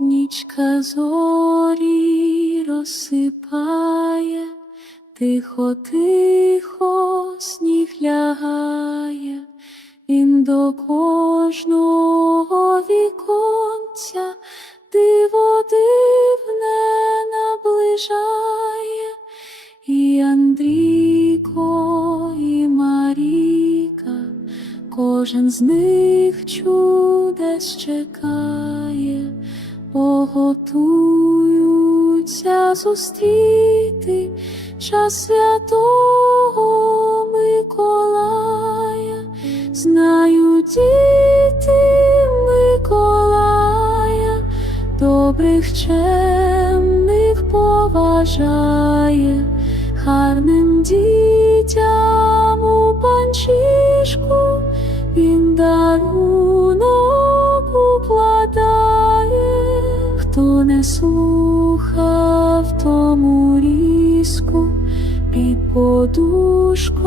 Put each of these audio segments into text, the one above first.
Ласка зорі розсипає, тихо, тихо сніг лягає, він до кожного віконця диво дивне наближає, і Андрійко, і Маріка, кожен з них чудес чекає, поготуються зустріти час святого Миколая, знають діти Миколая, добрих чемних поважає, гарним дітям не слухав тому різку, під подушкою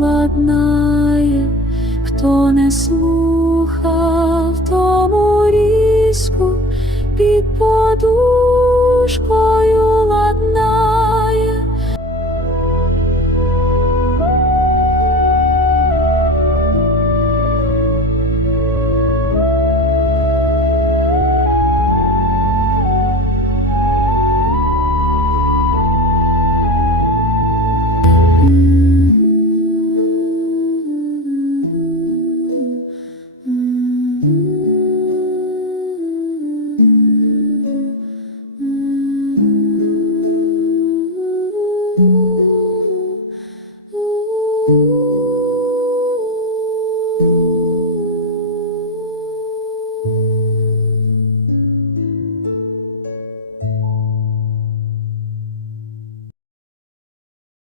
ладнає, хто не слухав тому різку, під подушкою Mm-hmm.